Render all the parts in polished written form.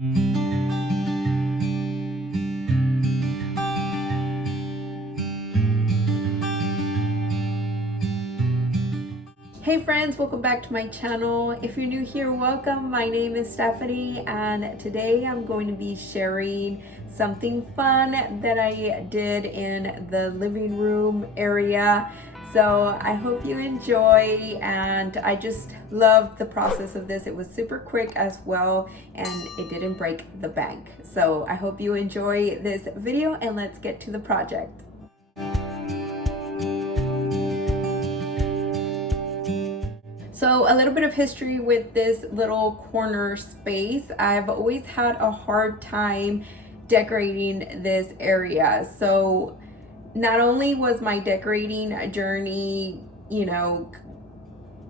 Hey friends, welcome back to my channel. If you're new here, welcome. My name is Stephanie and today I'm going to be sharing something fun that I did in the living room area. So I hope you enjoy, and I just loved the process of this. It was super quick as well and it didn't break the bank. So I hope you enjoy this video and let's get to the project. So a little bit of history with this little corner space. I've always had a hard time decorating this area. So not only was my decorating journey,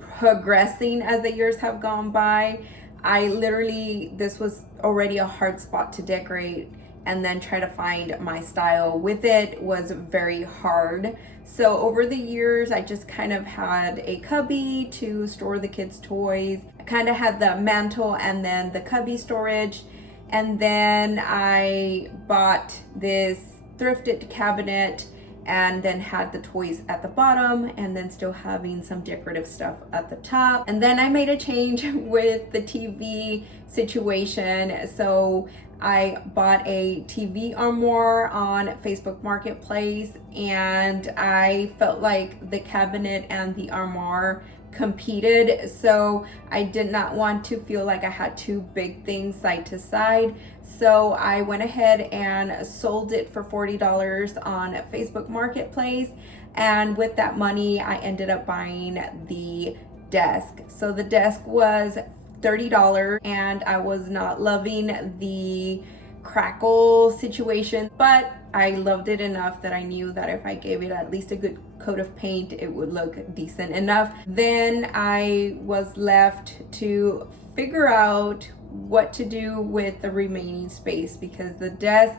progressing as the years have gone by, this was already a hard spot to decorate, and then try to find my style with it was very hard. So over the years, I just kind of had a cubby to store the kids' toys. I kind of had the mantle and then the cubby storage. And then I bought this thrifted cabinet and then had the toys at the bottom and then still having some decorative stuff at the top. And then I made a change with the TV situation. So I bought a TV armoire on Facebook Marketplace, and I felt like the cabinet and the armoire competed, so I did not want to feel like I had two big things side to side. So I went ahead and sold it for $40 on Facebook Marketplace, and with that money I ended up buying the desk. So the desk was $30 and I was not loving the crackle situation, but I loved it enough that I knew that if I gave it at least a good coat of paint, it would look decent enough. Then I was left to figure out what to do with the remaining space, because the desk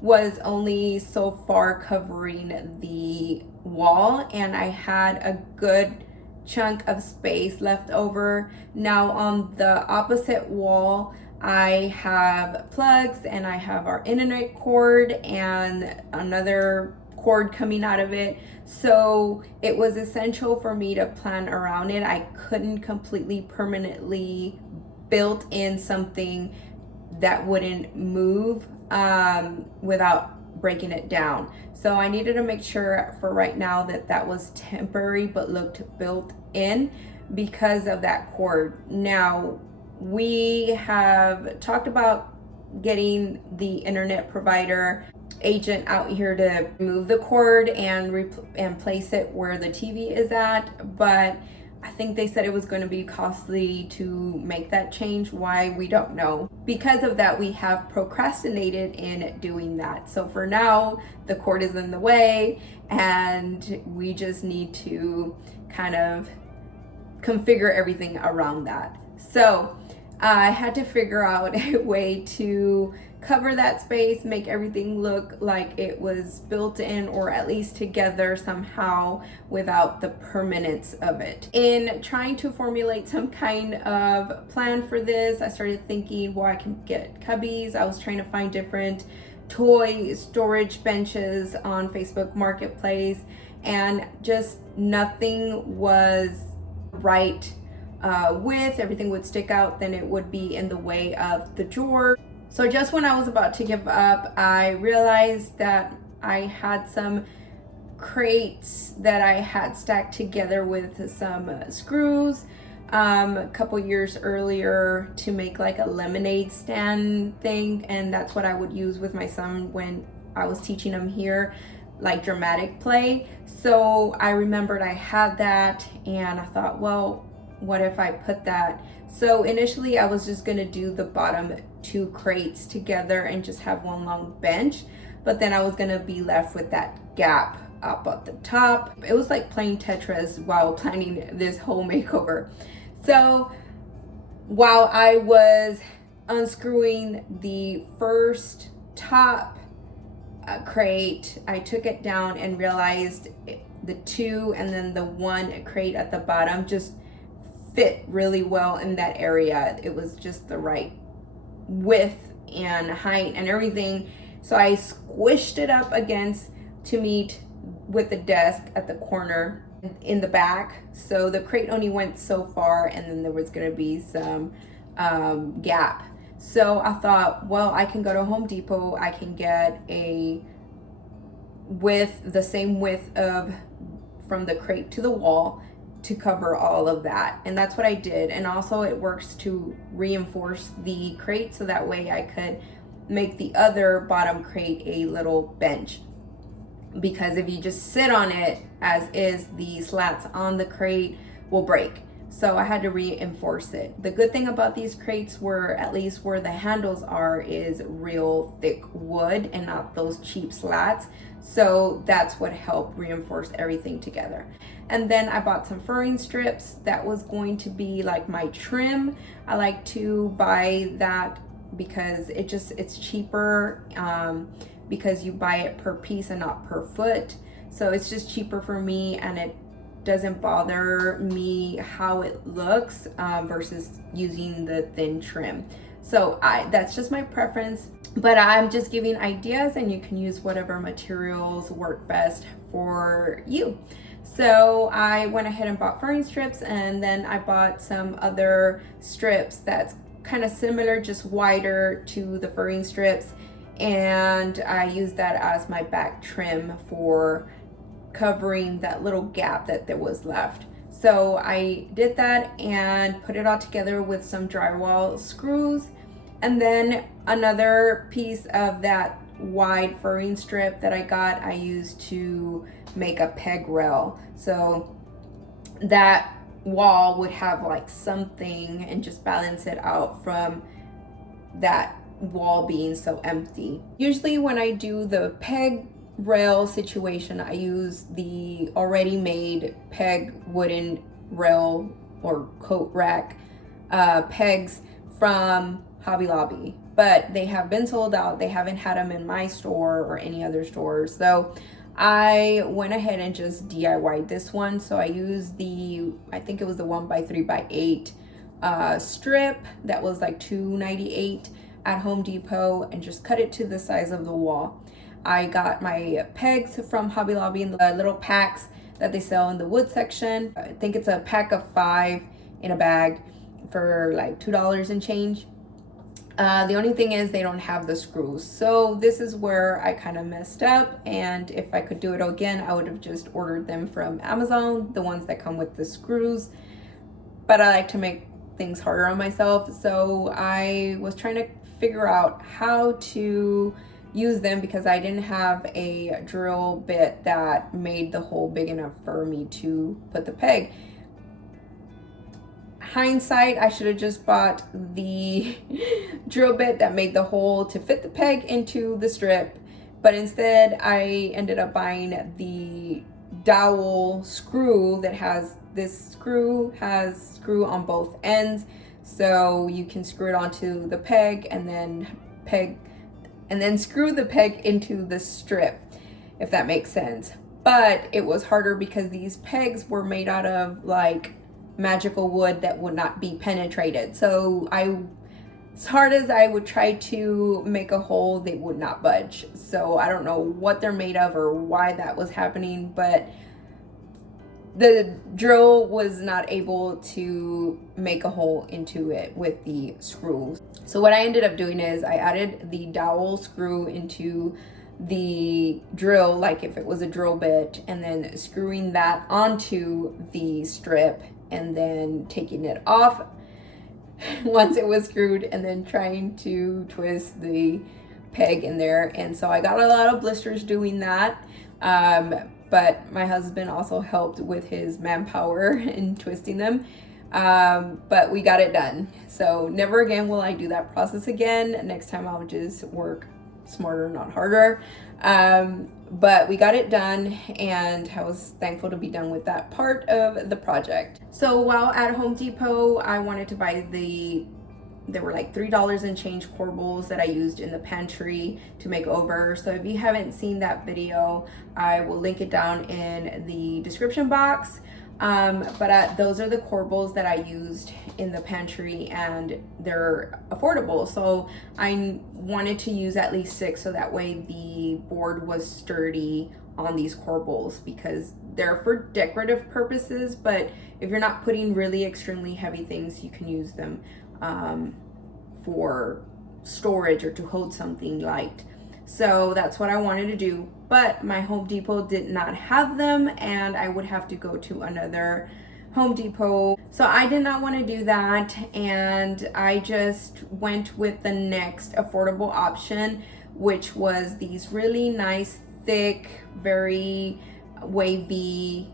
was only so far covering the wall and I had a good chunk of space left over. Now on the opposite wall, I have plugs and I have our internet cord and another cord coming out of it. So it was essential for me to plan around it. I couldn't completely permanently build in something that wouldn't move without breaking it down. So I needed to make sure for right now that that was temporary but looked built in because of that cord. Now we have talked about getting the internet provider agent out here to remove the cord and place it where the TV is at, but I think they said it was going to be costly to make that change. Why, we don't know. Because of that, we have procrastinated in doing that. So for now, the cord is in the way and we just need to kind of configure everything around that. So I had to figure out a way to cover that space, make everything look like it was built in or at least together somehow without the permanence of it. In trying to formulate some kind of plan for this, I started thinking, well, I can get cubbies. I was trying to find different toy storage benches on Facebook Marketplace, and just nothing was right width. Everything would stick out, then it would be in the way of the drawer. So just when I was about to give up, I realized that I had some crates that I had stacked together with some screws a couple years earlier to make like a lemonade stand thing, and that's what I would use with my son when I was teaching him here, like dramatic play. So I remembered I had that and I thought, well, what if I put that? So initially I was just gonna do the bottom two crates together and just have one long bench, but then I was gonna be left with that gap up at the top. It was like playing Tetris while planning this whole makeover. So while I was unscrewing the first top crate, I took it down and realized the two and then the one crate at the bottom just fit really well in that area. It was just the right width and height and everything. So I squished it up against to meet with the desk at the corner in the back. So the crate only went so far, and then there was gonna be some gap. So I thought, well, I can go to Home Depot, I can get a width, the same width of from the crate to the wall to cover all of that. And that's what I did. And also it works to reinforce the crate, so that way I could make the other bottom crate a little bench, because if you just sit on it as is, the slats on the crate will break. So I had to reinforce it. The good thing about these crates were, at least where the handles are, is real thick wood and not those cheap slats. So that's what helped reinforce everything together. And then I bought some furring strips. That was going to be like my trim. I like to buy that because it's cheaper, because you buy it per piece and not per foot. So it's just cheaper for me, and it doesn't bother me how it looks versus using the thin trim. So that's just my preference, but I'm just giving ideas, and you can use whatever materials work best for you. So I went ahead and bought furring strips, and then I bought some other strips that's kind of similar, just wider to the furring strips, and I used that as my back trim for covering that little gap that there was left. So I did that and put it all together with some drywall screws, and then another piece of that wide furring strip that I got, I used to make a peg rail. So that wall would have like something and just balance it out from that wall being so empty. Usually when I do the peg rail situation, I use the already made peg wooden rail or coat rack pegs from Hobby Lobby, but they have been sold out. They haven't had them in my store or any other stores. So I went ahead and just DIY'd this one. So I used I think it was the 1x3x8 strip that was like $2.98 at Home Depot, and just cut it to the size of the wall. I got my pegs from Hobby Lobby in the little packs that they sell in the wood section. I think it's a pack of 5 in a bag for like $2 and change. The only thing is they don't have the screws. So this is where I kind of messed up, and if I could do it again, I would have just ordered them from Amazon, the ones that come with the screws. But I like to make things harder on myself. So I was trying to figure out how to use them, because I didn't have a drill bit that made the hole big enough for me to put the peg. Hindsight, I should have just bought the drill bit that made the hole to fit the peg into the strip, but instead I ended up buying the dowel screw that has screw on both ends, so you can screw it onto the peg and then screw the peg into the strip, if that makes sense. But it was harder because these pegs were made out of like magical wood that would not be penetrated. So as hard as I would try to make a hole, they would not budge. So I don't know what they're made of or why that was happening, but the drill was not able to make a hole into it with the screws. So what I ended up doing is I added the dowel screw into the drill, like if it was a drill bit, and then screwing that onto the strip and then taking it off once it was screwed, and then trying to twist the peg in there. And so I got a lot of blisters doing that. But my husband also helped with his manpower in twisting them. But we got it done. So never again will I do that process again. Next time I'll just work smarter, not harder. But we got it done, and I was thankful to be done with that part of the project. So while at Home Depot, I wanted to buy there were like $3 and change corbels that I used in the pantry to make over. So if you haven't seen that video, I will link it down in the description box. But those are the corbels that I used in the pantry, and they're affordable. So I wanted to use at least 6 so that way the board was sturdy on these corbels, because they're for decorative purposes, but if you're not putting really extremely heavy things, you can use them for storage or to hold something light. So that's what I wanted to do, but my Home Depot did not have them, and I would have to go to another Home Depot. So I did not want to do that, and I just went with the next affordable option, which was these really nice, thick, very wavy,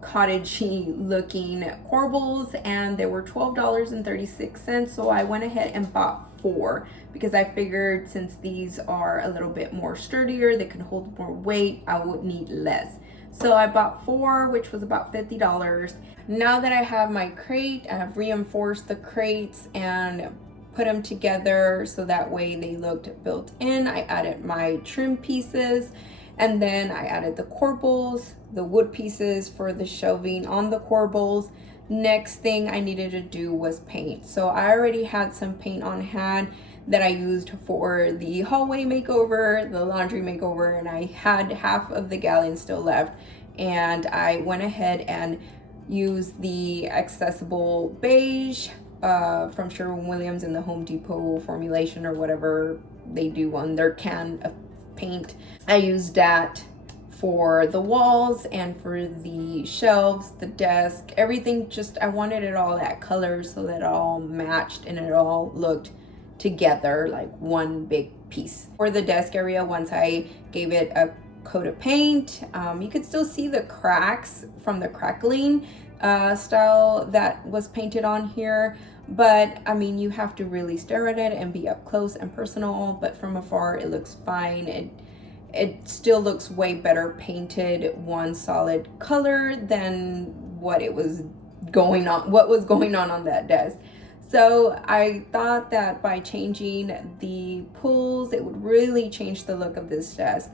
cottagey looking corbels, and they were $12.36. So I went ahead and bought 4 because I figured since these are a little bit more sturdier, they can hold more weight, I would need less. So I bought 4, which was about $50. Now that I have my crate, I have reinforced the crates and put them together so that way they looked built in. I added my trim pieces, and then I added the corbels, the wood pieces for the shelving on the corbels. Next thing I needed to do was paint. So I already had some paint on hand that I used for the hallway makeover, the laundry makeover, and I had half of the gallon still left. And I went ahead and used the accessible beige from Sherwin-Williams in the Home Depot formulation or whatever they do on their can of paint. I used that for the walls and for the shelves, the desk, everything. Just I wanted it all that color so that it all matched and it all looked together like one big piece. For the desk area, once I gave it a coat of paint, you could still see the cracks from the crackling style that was painted on here. But I mean, you have to really stare at it and be up close and personal, but from afar it looks fine. It still looks way better painted one solid color than what was going on that desk. So I thought that by changing the pulls, it would really change the look of this desk.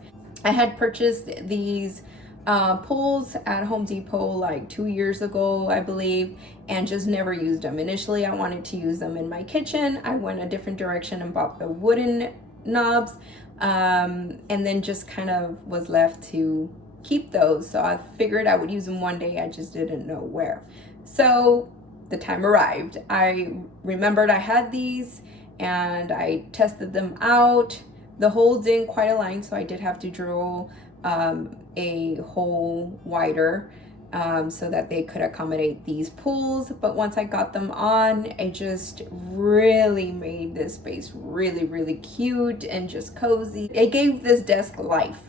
I had purchased these pulls at Home Depot like 2 years ago, I believe, and just never used them. Initially, I wanted to use them in my kitchen. I went a different direction and bought the wooden knobs, and then just kind of was left to keep those. So I figured I would use them one day, I just didn't know where. So the time arrived. I remembered I had these and I tested them out. The holes didn't quite align, so I did have to drill a hole wider so that they could accommodate these pulls. But once I got them on, it just really made this space really cute and just cozy. It gave this desk life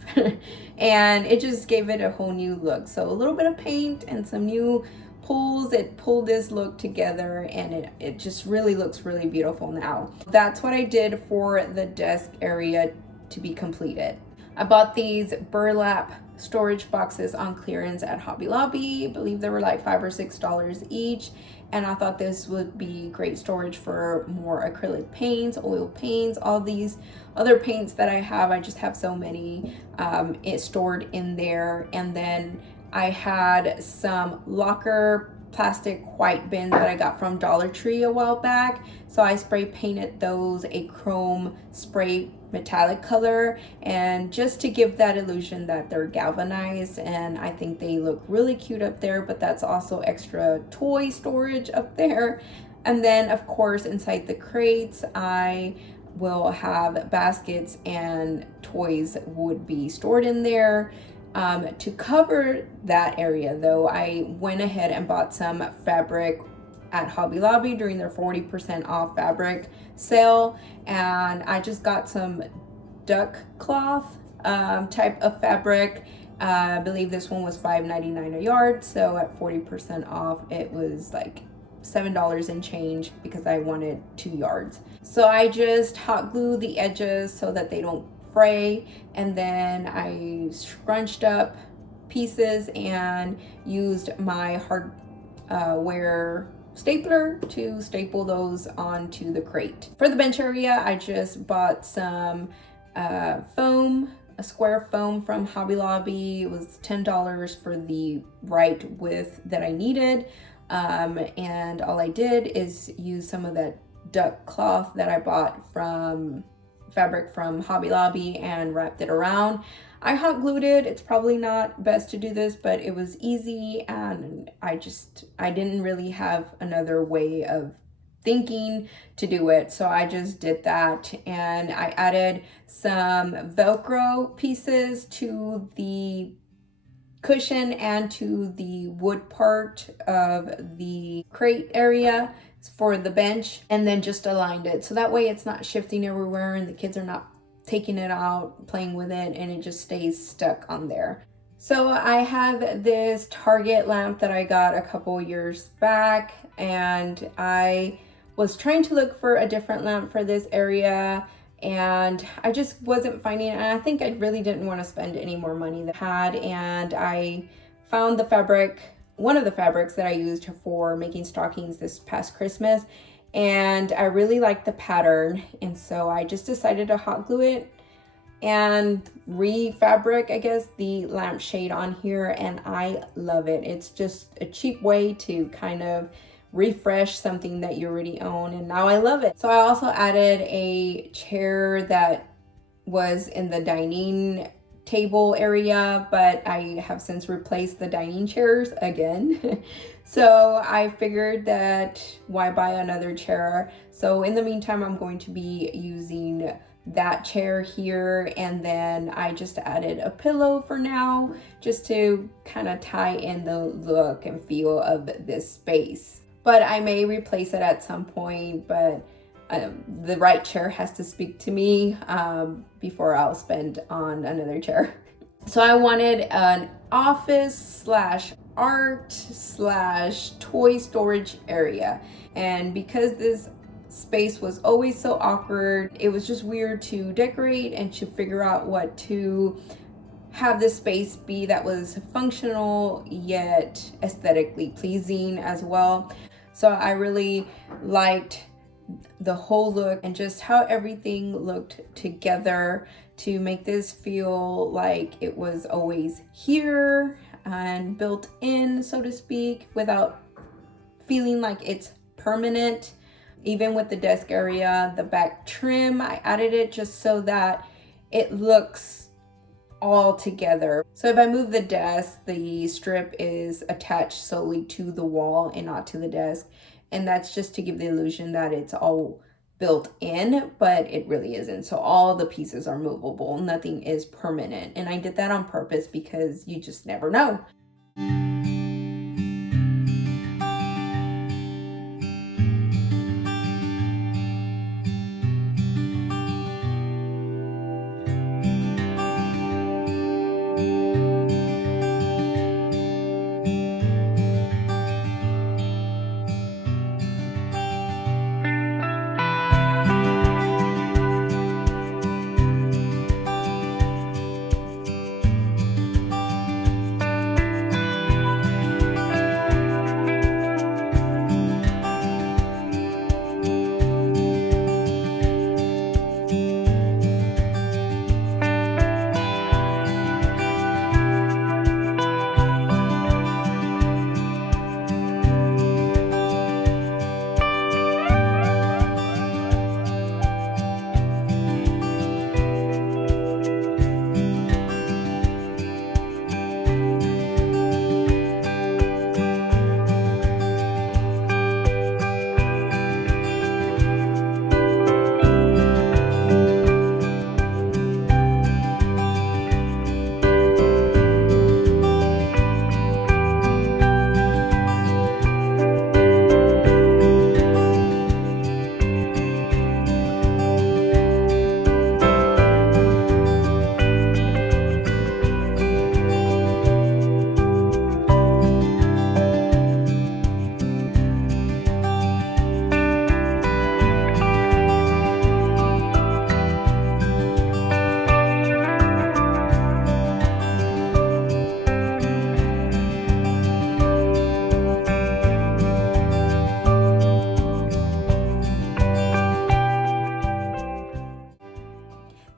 and it just gave it a whole new look. So a little bit of paint and some new pulls, it pulled this look together, and it just really looks really beautiful now. That's what I did for the desk area to be completed. I bought these burlap storage boxes on clearance at Hobby Lobby. I believe they were like $5 or $6 each, and I thought this would be great storage for more acrylic paints, oil paints, all these other paints that I have. I just have so many stored in there. And then I had some locker plastic white bins that I got from Dollar Tree a while back. So I spray painted those a chrome spray metallic color, and just to give that illusion that they're galvanized, and I think they look really cute up there. But that's also extra toy storage up there. And then of course inside the crates I will have baskets and toys would be stored in there. To cover that area though, I went ahead and bought some fabric at Hobby Lobby during their 40% off fabric sale, and I just got some duck cloth type of fabric. I believe this one was $5.99 a yard, so at 40% off it was like $7 and change because I wanted 2 yards. So I just hot glue the edges so that they don't fray, and then I scrunched up pieces and used my hardware stapler to staple those onto the crate. For the bench area, I just bought some foam a square foam from Hobby Lobby. It was $10 for the right width that I needed. And all I did is use some of that duck cloth that I bought from fabric from Hobby Lobby and wrapped it around. I hot glued it. It's probably not best to do this, but it was easy, and I didn't really have another way of thinking to do it, so I just did that. And I added some Velcro pieces to the cushion and to the wood part of the crate area for the bench, and then just aligned it so that way it's not shifting everywhere and the kids are not taking it out, playing with it, and it just stays stuck on there. So I have this Target lamp that I got a couple years back, and I was trying to look for a different lamp for this area, and I just wasn't finding it, and I think I really didn't want to spend any more money than I had. And I found the fabric, one of the fabrics that I used for making stockings this past Christmas, and I really liked the pattern, and so I just decided to hot glue it and refabric, I guess, the lampshade on here, and I love it. It's just a cheap way to kind of refresh something that you already own, and now I love it. So I also added a chair that was in the dining table area, but I have since replaced the dining chairs again. So I figured that why buy another chair? So in the meantime, I'm going to be using that chair here, and then I just added a pillow for now, just to kind of tie in the look and feel of this space. But I may replace it at some point, but the right chair has to speak to me before I'll spend on another chair. So I wanted an office slash art slash toy storage area, and because this space was always so awkward, it was just weird to decorate and to figure out what to have this space be that was functional yet aesthetically pleasing as well. So I really liked the whole look and just how everything looked together to make this feel like it was always here and built in, so to speak, without feeling like it's permanent. Even with the desk area, the back trim, I added it just so that it looks all together. So if I move the desk, the strip is attached solely to the wall and not to the desk. And that's just to give the illusion that it's all built in, but it really isn't. So all the pieces are movable, nothing is permanent. And I did that on purpose because you just never know.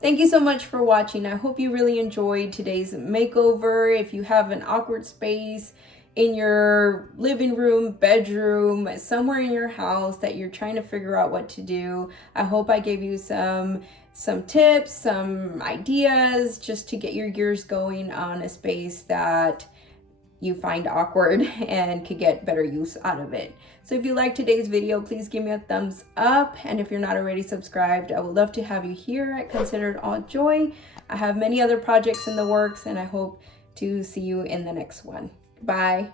Thank you so much for watching. I hope you really enjoyed today's makeover. If you have an awkward space in your living room, bedroom, somewhere in your house that you're trying to figure out what to do, I hope I gave you some tips, some ideas just to get your gears going on a space that you find awkward and could get better use out of it. So if you liked today's video, please give me a thumbs up. And if you're not already subscribed, I would love to have you here at Consider It All Joy. I have many other projects in the works, and I hope to see you in the next one. Bye.